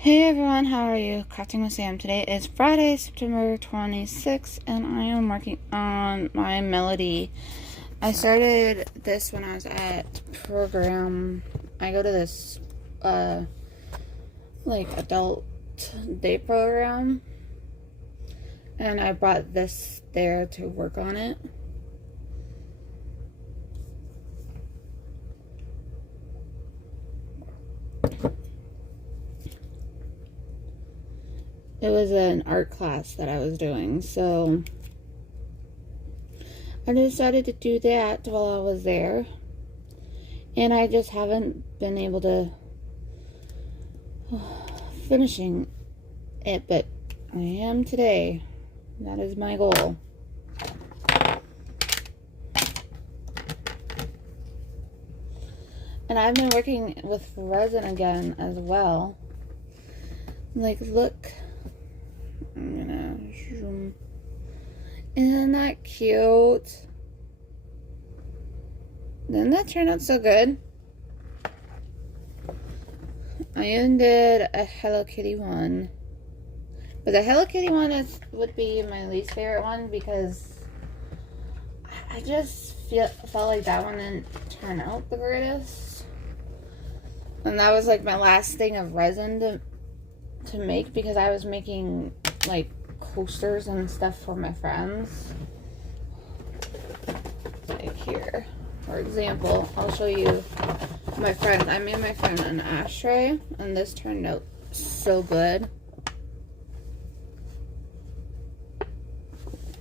Hey everyone, how are you? Crafting with Sam. Today is Friday, September 26th, and I am working on my melody. I started this when I was at program. I go to this, adult day program, and I brought this there to work on it. It was an art class that I was doing, so I decided to do that while I was there, and I just haven't been able to finishing it, but I am today. That is my goal. And I've been working with resin again as well. Like, look. I'm gonna zoom. Isn't that cute? Didn't that turn out so good? I even did a Hello Kitty one. But the Hello Kitty one would be my least favorite one because I just felt like that one didn't turn out the greatest. And that was like my last thing of resin to make because I was making like coasters and stuff for my friends. Like here, for example, I'll show you my friend. I made my friend an ashtray, and this turned out so good.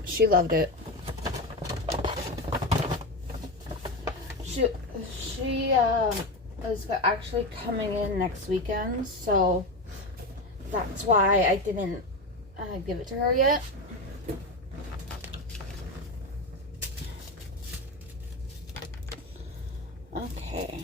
She loved it. She is actually coming in next weekend, so that's why I didn't give it to her yet. Okay.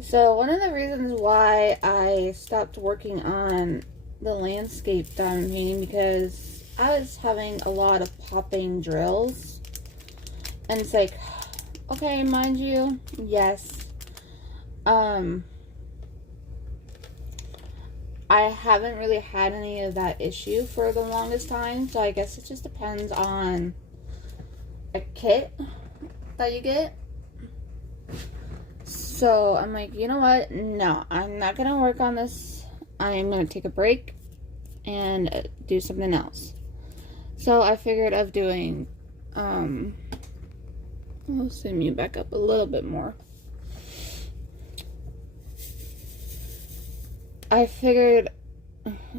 So one of the reasons why I stopped working on the landscape diamond painting because I was having a lot of popping drills. And it's like, okay, mind you, yes. I haven't really had any of that issue for the longest time, so I guess it just depends on a kit that you get. So I'm like, you know what? No, I'm not gonna work on this. I'm gonna take a break and do something else. So I figured of doing, I'll zoom you back up a little bit more. I figured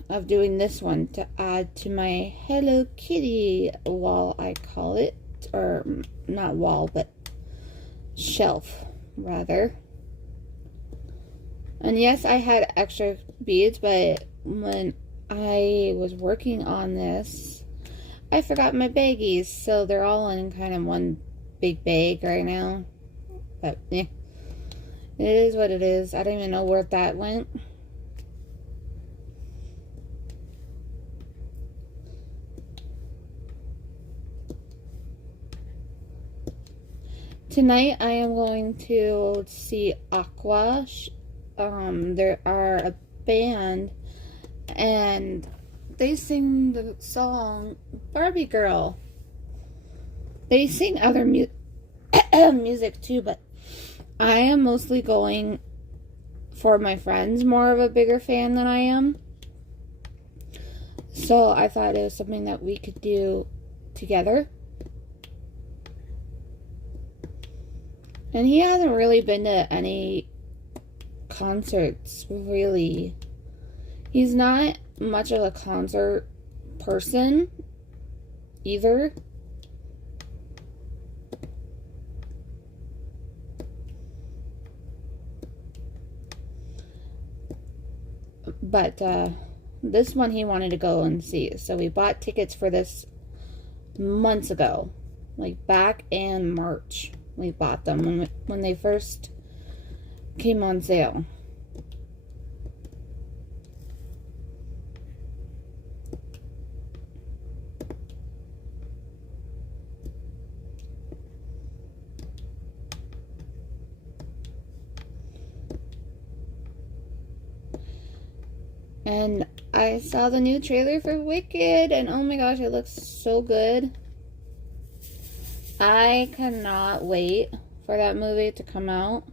of doing this one to add to my Hello Kitty wall, I call it, or not wall, but shelf, rather. And yes, I had extra beads, but when I was working on this, I forgot my baggies, so they're all in kind of one big bag right now. But yeah, it is what it is. I don't even know where that went. Tonight I am going to see Aqua. There are a band and they sing the song Barbie Girl. They sing other music too, but I am mostly going for my friends, more of a bigger fan than I am. So I thought it was something that we could do together. And he hasn't really been to any concerts, really. He's not much of a concert person either. But this one he wanted to go and see. So we bought tickets for this months ago. Like back in March. We bought them when they first came on sale. And I saw the new trailer for Wicked, and oh my gosh, it looks so good. I cannot wait for that movie to come out.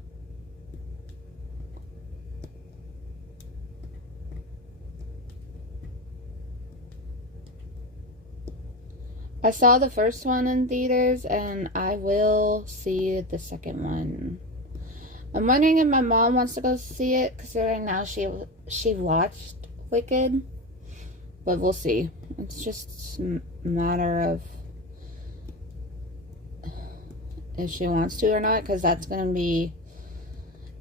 I saw the first one in theaters, and I will see the second one. I'm wondering if my mom wants to go see it, considering now she watched Wicked. But we'll see. It's just a matter of if she wants to or not, because that's going to be...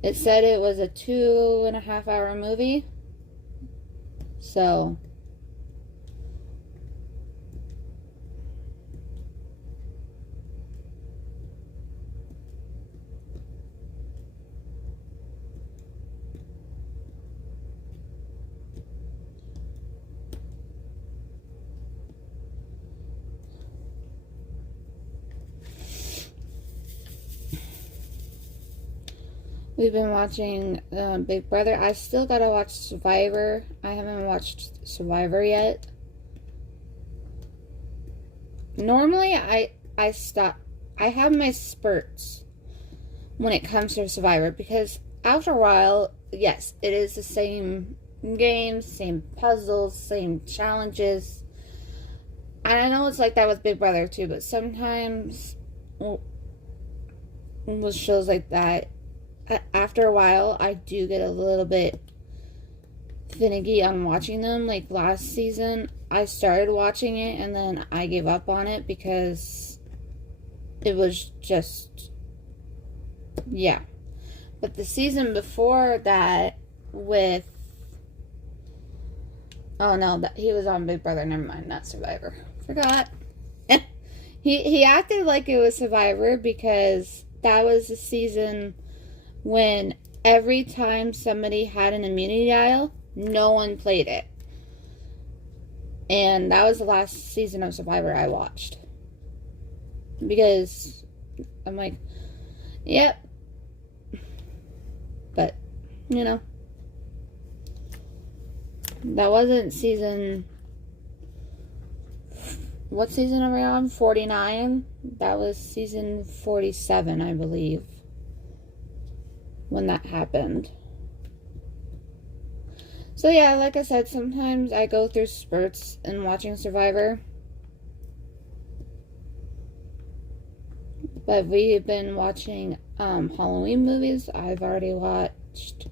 It said it was a 2.5 hour movie. So... We've been watching Big Brother. I still gotta watch Survivor. I haven't watched Survivor yet. Normally, I stop. I have my spurts when it comes to Survivor, because after a while, yes, it is the same games, same puzzles, same challenges. And I know it's like that with Big Brother too, but sometimes with shows like that, after a while, I do get a little bit finicky on watching them. Like last season, I started watching it and then I gave up on it because it was just, yeah. But the season before that with, oh no, he was on Big Brother, never mind, not Survivor. Forgot. He acted like it was Survivor because that was the season when every time somebody had an immunity idol, no one played it. And that was the last season of Survivor I watched. Because I'm like, yep. But, you know. That wasn't season... What season are we on? 49? That was season 47, I believe, when that happened. So yeah, like I said, sometimes I go through spurts in watching Survivor. But we've been watching Halloween movies. I've already watched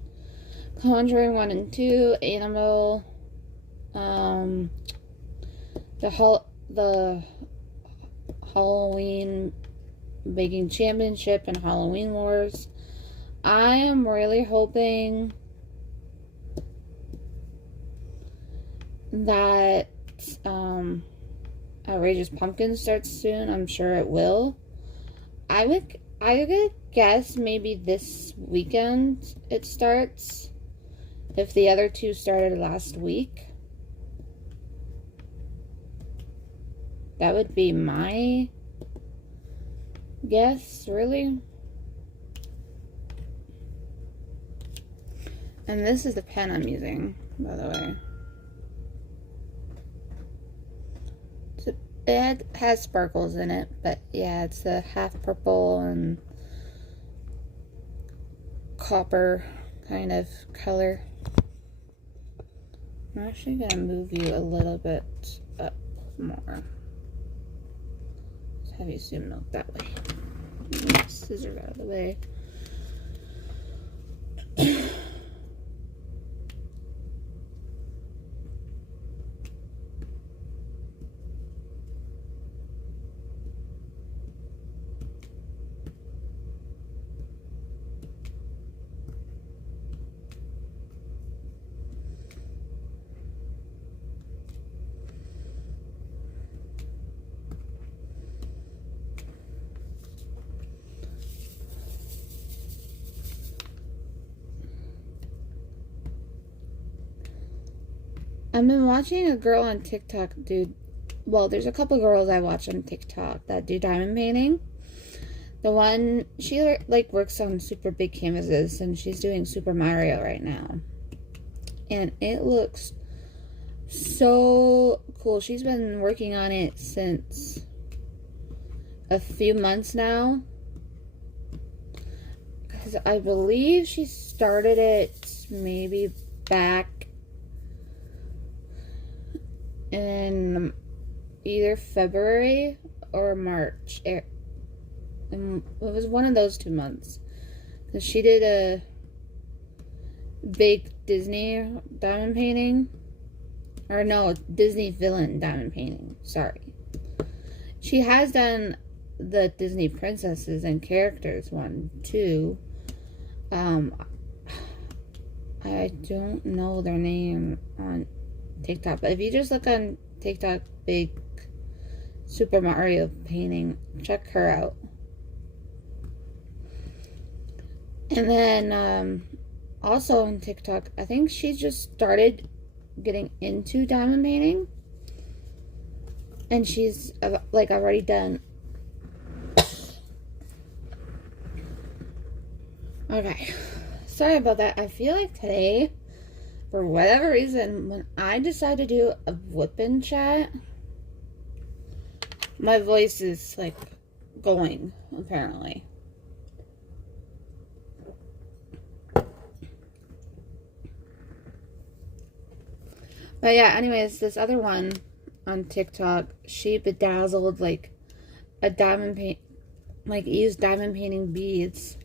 Conjuring 1 and 2, Annabelle, the Halloween Baking Championship and Halloween Wars. I am really hoping that Outrageous Pumpkin starts soon. I'm sure it will. I would guess maybe this weekend it starts, if the other two started last week. That would be my guess, really. And this is the pen I'm using, by the way. It has sparkles in it, but yeah, it's a half purple and copper kind of color. I'm actually going to move you a little bit up more. Let's have you zoom out that way. Scissors out of the way. I've been watching a girl on TikTok well, there's a couple girls I watch on TikTok that do diamond painting. The one, she like works on super big canvases and she's doing Super Mario right now. And it looks So cool. She's been working on it since a few months now. Because I believe she started it maybe back in either February or March. It was one of those 2 months. Because she did a big Disney diamond painting. Or no, Disney villain diamond painting. Sorry. She has done the Disney princesses and characters one too. I don't know their name on TikTok, but if you just look on TikTok, big Super Mario painting, check her out. And then also on TikTok, I think she just started getting into diamond painting, and she's like already done. Okay, sorry about that. I feel like today, for whatever reason, when I decide to do a whipping chat, my voice is like going, apparently. But yeah, anyways, this other one on TikTok, she bedazzled like a diamond paint, like used diamond painting beads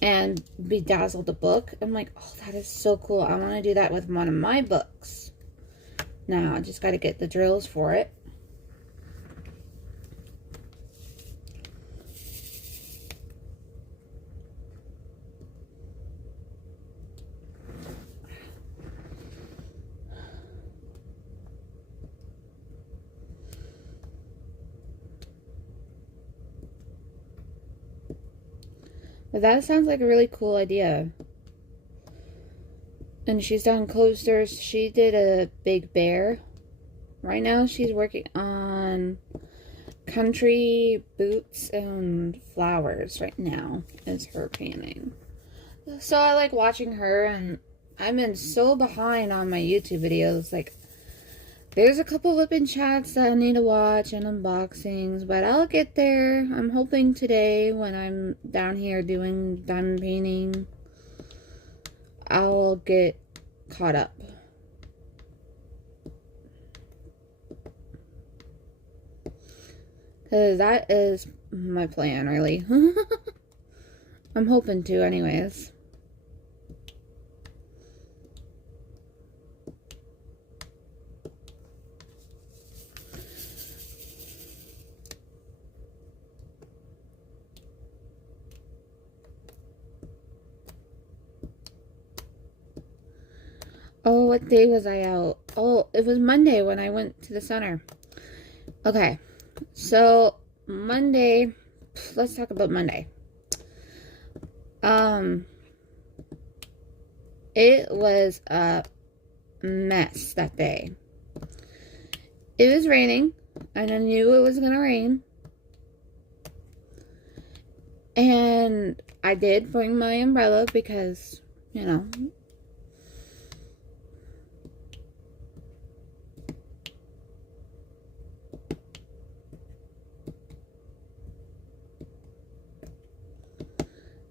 and bedazzled a book. I'm like, oh, that is so cool. I want to do that with one of my books. Now, I just got to get the drills for it. But that sounds like a really cool idea. And she's done coasters. She did a big bear. Right now she's working on country boots and flowers right now is her painting. So I like watching her, and I've been so behind on my YouTube videos. Like, there's a couple whipping chats that I need to watch and unboxings, but I'll get there. I'm hoping today when I'm down here doing diamond painting, I'll get caught up. Because that is my plan, really. I'm hoping to, anyways. Oh, what day was I out? Oh, it was Monday when I went to the center. Okay, so Monday, let's talk about Monday. It was a mess that day. It was raining, and I knew it was gonna rain. And I did bring my umbrella because, you know,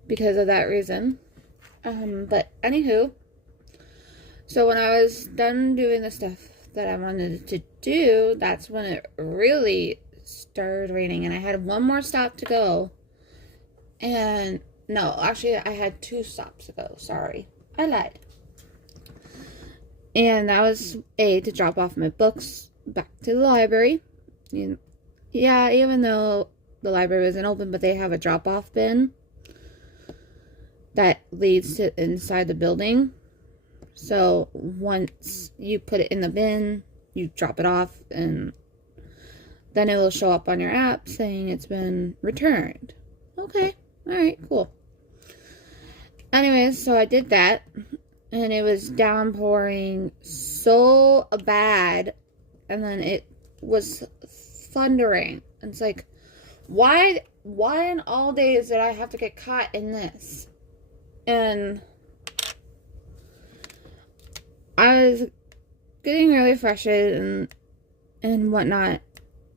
because of that reason. But anywho, so when I was done doing the stuff that I wanted to do, that's when it really started raining, and I had one more stop to go. And no, actually I had 2 stops to go. Sorry, I lied. And that was to drop off my books back to the library. Yeah, even though the library wasn't open, but they have a drop-off bin that leads to inside the building. So once you put it in the bin, you drop it off, and then it will show up on your app saying it's been returned. Okay, alright, cool. Anyways, so I did that, and it was downpouring so bad, and then it was thundering. And it's like, why in all days did I have to get caught in this? And I was getting really frustrated and whatnot.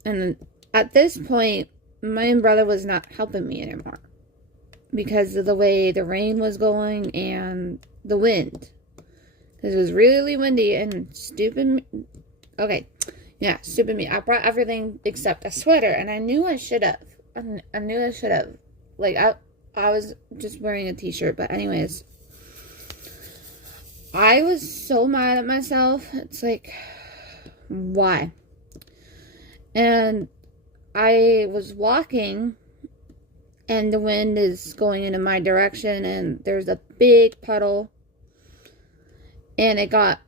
And at this point, my brother was not helping me anymore because of the way the rain was going and the wind. Because it was really windy and stupid. Okay, yeah, stupid me. I brought everything except a sweater, and I knew I should have. I knew I should have. Like, I was just wearing a t-shirt, but anyways. I was so mad at myself. It's like, why? And I was walking, and the wind is going into my direction, and there's a big puddle, and it got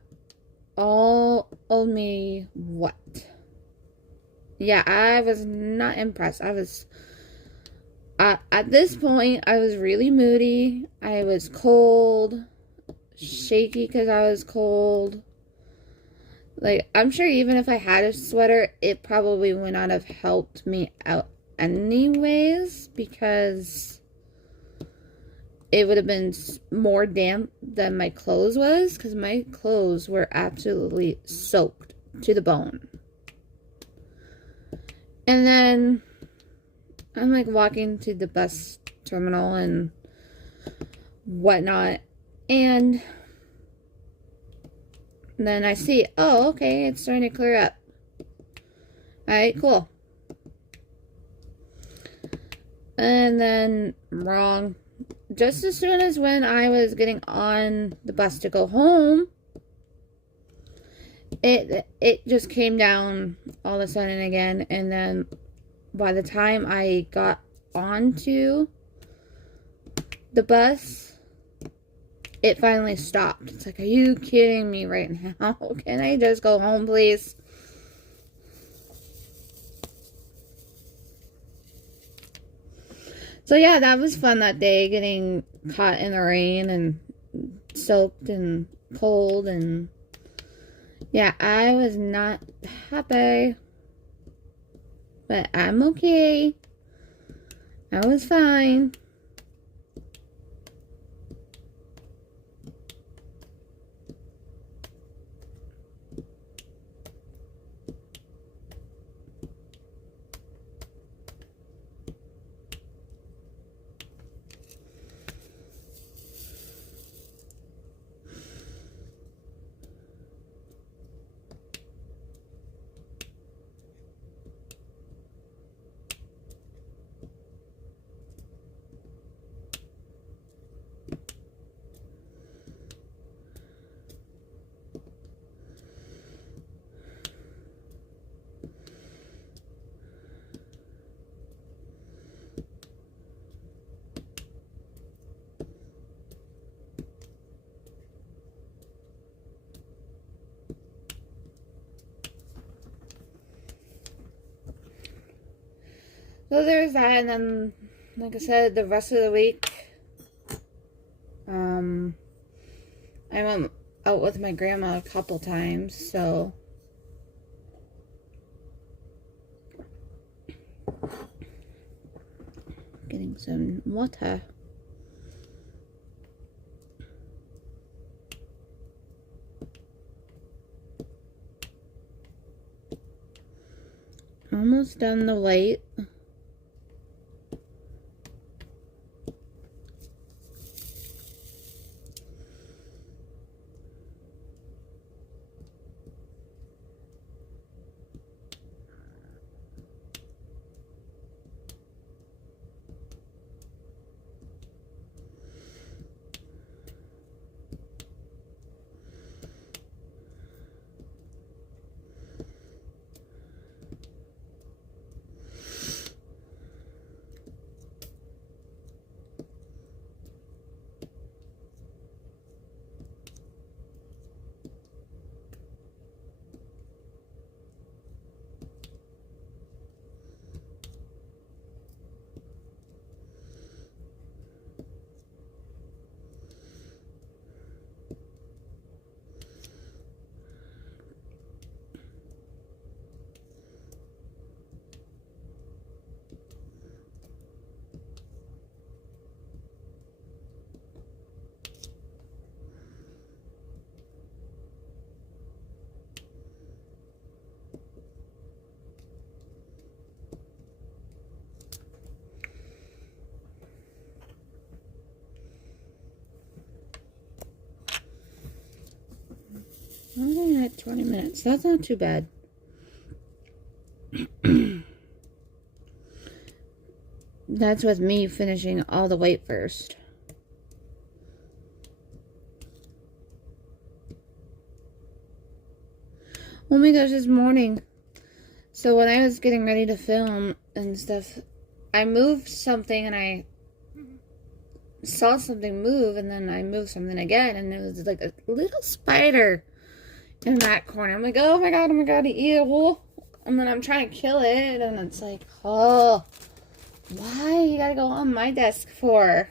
all of me wet. Yeah, I was not impressed. At this point, I was really moody. I was cold, shaky because I was cold. Like, I'm sure even if I had a sweater, it probably would not have helped me out anyways, because it would have been more damp than my clothes was, because my clothes were absolutely soaked to the bone. And then I'm like walking to the bus terminal and whatnot, and then I see, oh, okay, it's starting to clear up. Alright, cool. And then, wrong. Just as soon as when I was getting on the bus to go home, it just came down all of a sudden again. And then by the time I got onto the bus, it finally stopped. It's like, are you kidding me right now? Can I just go home, please? So yeah, that was fun that day, getting caught in the rain and soaked and cold, and yeah, I was not happy, but I'm okay. I was fine. So there's that, and then, like I said, the rest of the week, I went out with my grandma a couple times, so getting some water. Almost done the white. I'm only at 20 minutes. That's not too bad. That's with me finishing all the weight first. Oh my gosh, this morning. So when I was getting ready to film and stuff, I moved something and I saw something move, and then I moved something again, and it was like a little spider in that corner. I'm like, oh my god, ew. And then I'm trying to kill it, and it's like, oh, why you gotta go on my desk for?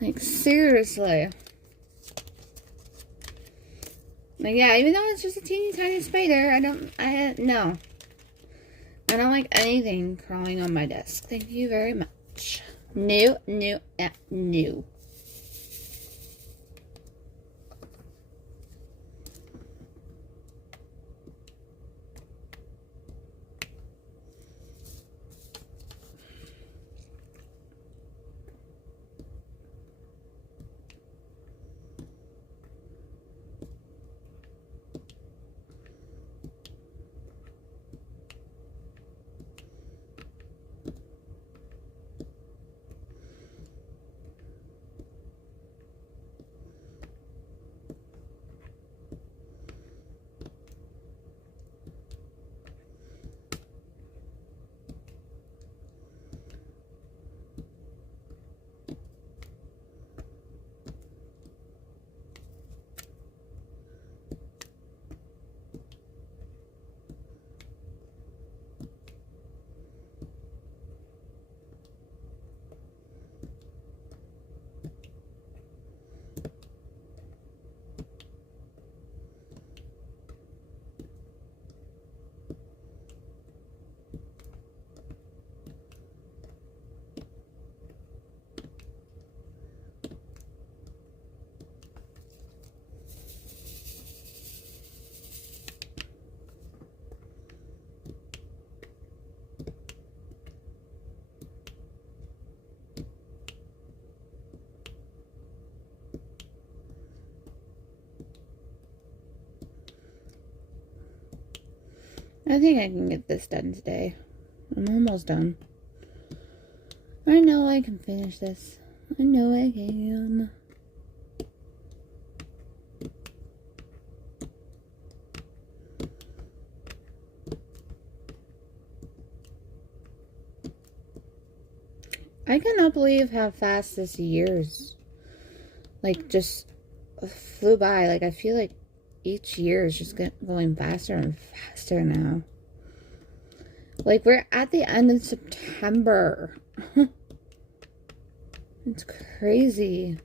Like, seriously. Like, yeah, even though it's just a teeny tiny spider, no. I don't like anything crawling on my desk. Thank you very much. No. I think I can get this done today. I'm almost done. I know I can finish this. I know I can. I cannot believe how fast this year's, like, just flew by. Like, I feel like each year is just going faster and faster now. Like, we're at the end of September. It's crazy.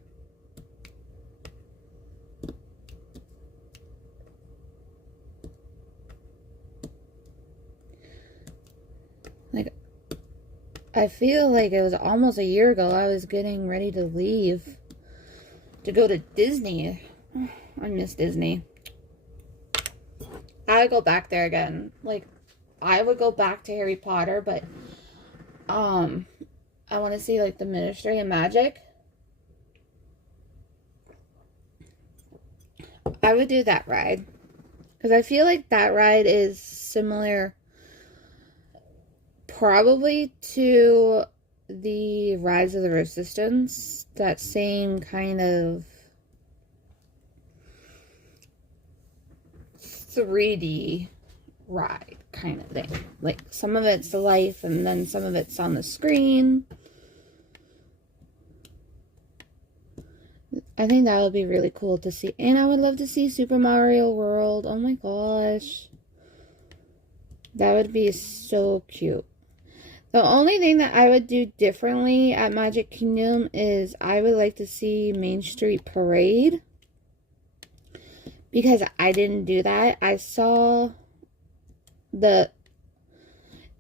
Like, I feel like it was almost a year ago I was getting ready to leave to go to Disney. I miss Disney. I would go back there again. Like, I would go back to Harry Potter, but I want to see, like, the Ministry of Magic. I would do that ride. Because I feel like that ride is similar probably to the Rise of the Resistance. That same kind of 3D ride kind of thing. Like, some of it's the life and then some of it's on the screen. I think that would be really cool to see. And I would love to see Super Mario World. Oh my gosh. That would be so cute. The only thing that I would do differently at Magic Kingdom is I would like to see Main Street Parade. Because I didn't do that. I saw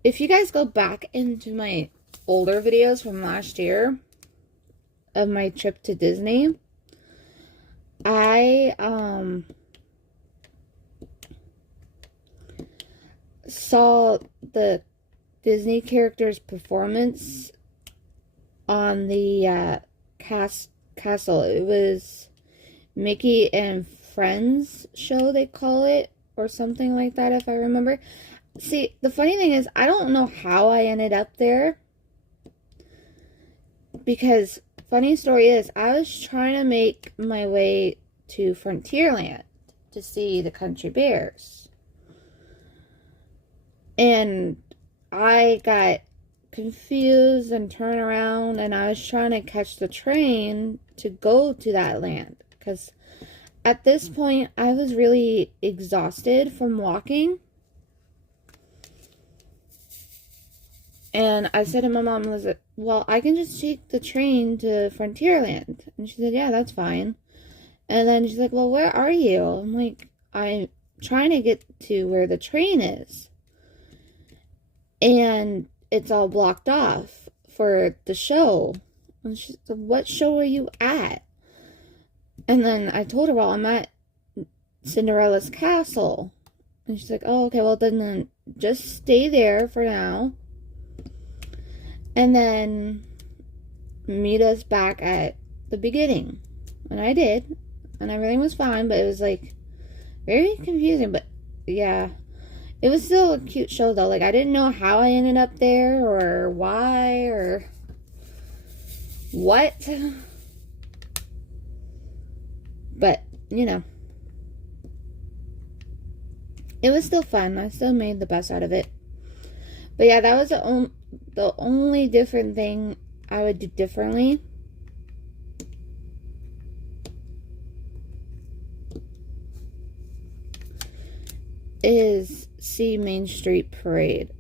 if you guys go back into my older videos from last year of my trip to Disney, I saw the Disney characters' performance on the castle. It was Mickey and Friends show, they call it, or something like that, if I remember. See, the funny thing is, I don't know how I ended up there. Because, funny story is, I was trying to make my way to Frontierland to see the country bears. And I got confused and turned around, and I was trying to catch the train to go to that land. Because at this point, I was really exhausted from walking. And I said to my mom, was it, well, I can just take the train to Frontierland. And she said, yeah, that's fine. And then she's like, well, where are you? I'm like, I'm trying to get to where the train is. And it's all blocked off for the show. And she said, what show are you at? And then I told her, well, I'm at Cinderella's castle. And she's like, oh, okay, well, then just stay there for now. And then meet us back at the beginning. And I did. And everything was fine, but it was like very confusing. But yeah, it was still a cute show though. Like, I didn't know how I ended up there or why or what. But, you know, it was still fun. I still made the best out of it. But yeah, that was the only different thing I would do differently. Is see Main Street Parade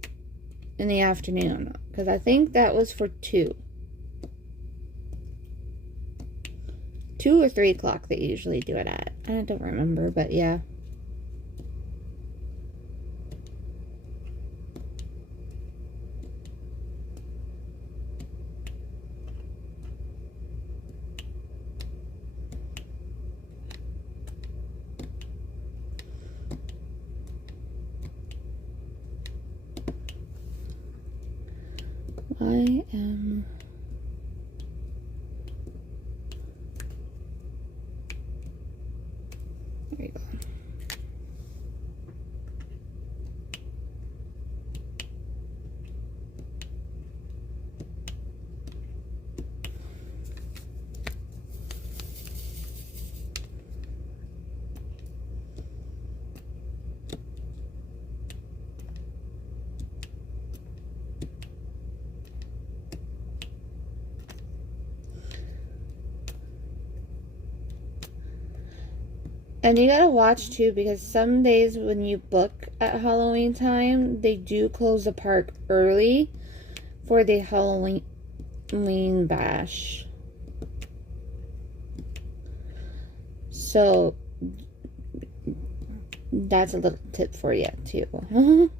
in the afternoon. Because I think that was for 2 or 3 o'clock they usually do it at. I don't remember, but yeah. I am... There you go. And you gotta watch too, because some days when you book at Halloween time, they do close the park early for the Halloween bash. So that's a little tip for you too.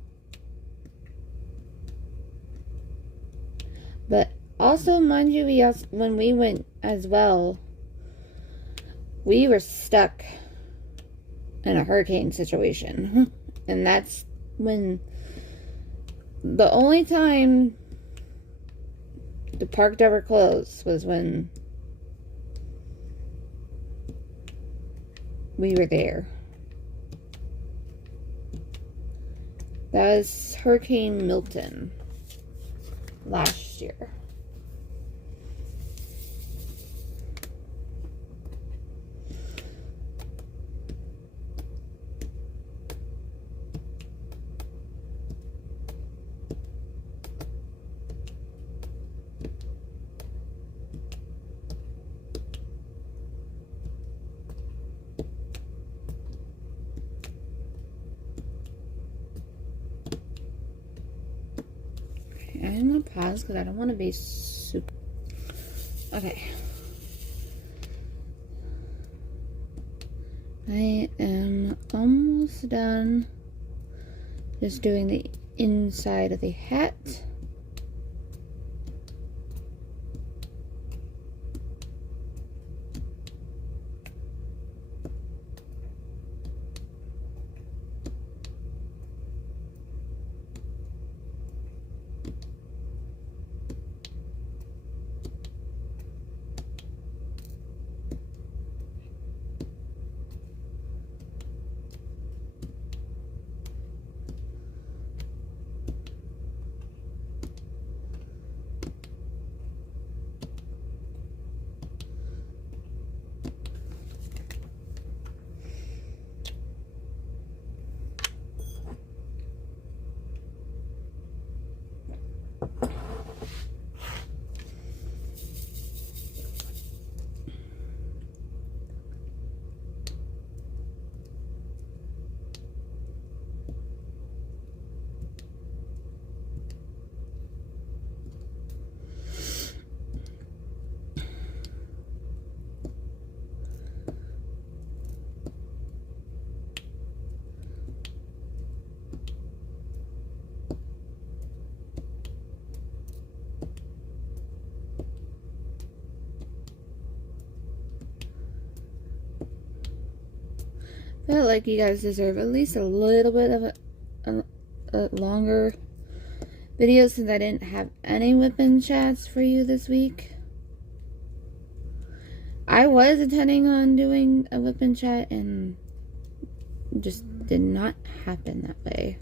But also, mind you, when we went as well, we were stuck in a hurricane situation. And that's when the only time the park ever closed was when we were there. That was Hurricane Milton last year. I'm gonna pause because I don't want to be super... Okay. I am almost done just doing the inside of the hat. feel like you guys deserve at least a little bit of a longer video since I didn't have any whip-in chats for you this week. I was intending on doing a whip-in chat and just did not happen that way.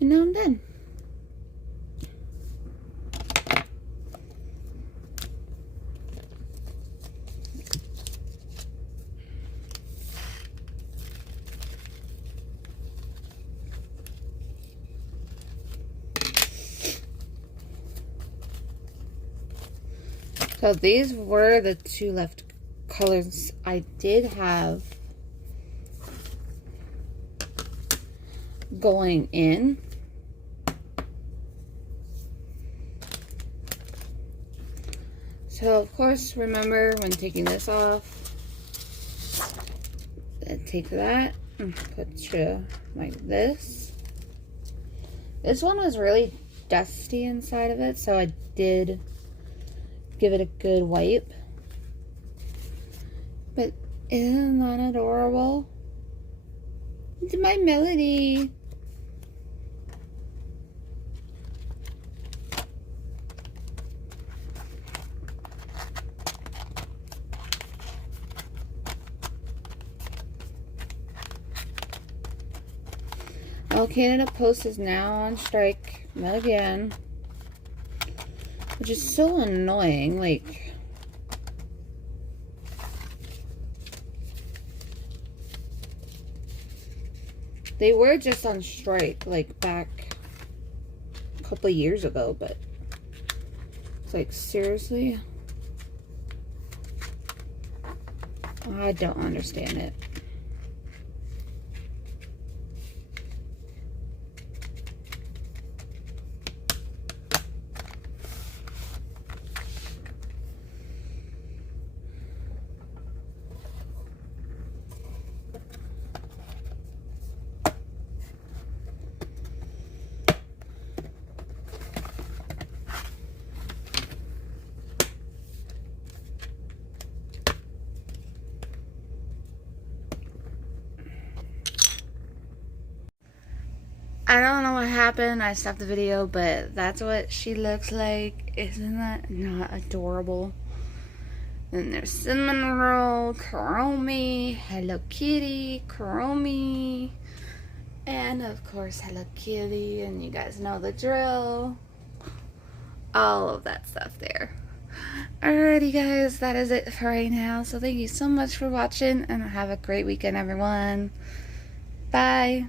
And now I'm done. So these were the two left colors I did have going in. So of course, remember when taking this off, take that and put you like this. This one was really dusty inside of it, so I did give it a good wipe. But isn't that adorable? It's my Melody. Canada Post is now on strike again, which is so annoying. Like, they were just on strike like back a couple of years ago, but it's like, seriously, I don't understand it. I don't know what happened. I stopped the video, but that's what she looks like. Isn't that not adorable? And there's Cinnamon Roll, Kuromi, Hello Kitty, Kuromi, and of course Hello Kitty, and you guys know the drill. All of that stuff there. Alrighty guys, that is it for right now. So thank you so much for watching, and have a great weekend everyone. Bye.